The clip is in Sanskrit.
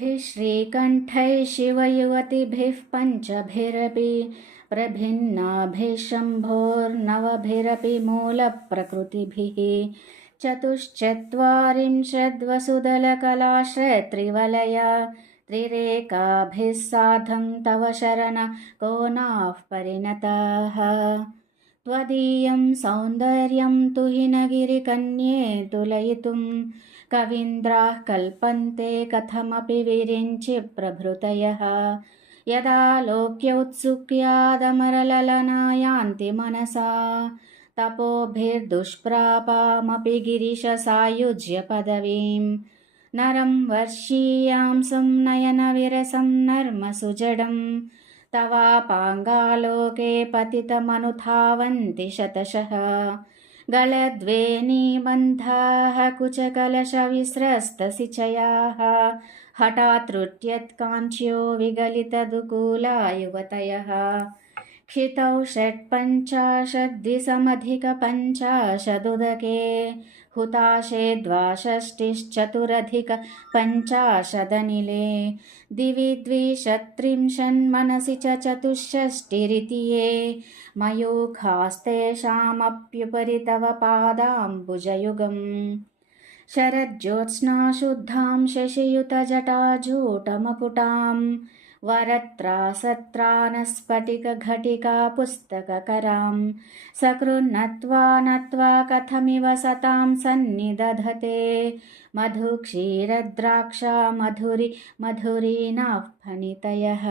युगभिः श्रीकण्ठैः शिवयुवतिभिः पञ्चभिरपि प्रभिन्नाभिः शम्भोर्नवभिरपि मूलप्रकृतिभिः चतुश्चत्वारिंशद्वसुदलकलाश्रयत्रिवलया त्रिरेकाभिः सार्धं तव शरण को नाः परिणताः। त्वदीयं सौन्दर्यं तुहिनगिरिकन्ये तुलयितुं कवीन्द्राः कल्पन्ते कथमपि विरिञ्चि प्रभृतयः। यदा लोक्योत्सुक्यादमरललना यान्ति मनसा तपोभिर्दुष्प्रापामपि गिरिशसायुज्यपदवीं नरं वर्षीयांसं नयनविरसं नर्मसुजडं तवापाङ्गालोके पतितमनुधावन्ति शतशः। गलद्वेणीबन्धाः कुचकलशविस्रस्तसिचयाः हठात्त्रुट्यत्काञ्च्यो विगलितदुकूला युवतयः। क्षितौ षट्पञ्चाशद्विसमधिकपञ्चाशदुदके हुताशे द्वाषष्टिश्चतुरधिकपञ्चाशदनिले दिवि द्विषत्रिंशन्मनसि च चतुष्षष्टिरिति ये मयूखास्तेषामप्युपरि तव पादाम्बुजयुगम्। शरज्योत्स्नाशुद्धां शशियुतजटाजूटमकुटां वरत्रासत्रानस्फटिकघटिका पुस्तककरां सकृन्नत्वा नत्वा कथमिव सतां सन्निदधते मधुक्षीरद्राक्षा मधुरी मधुरीनाः फणितयः।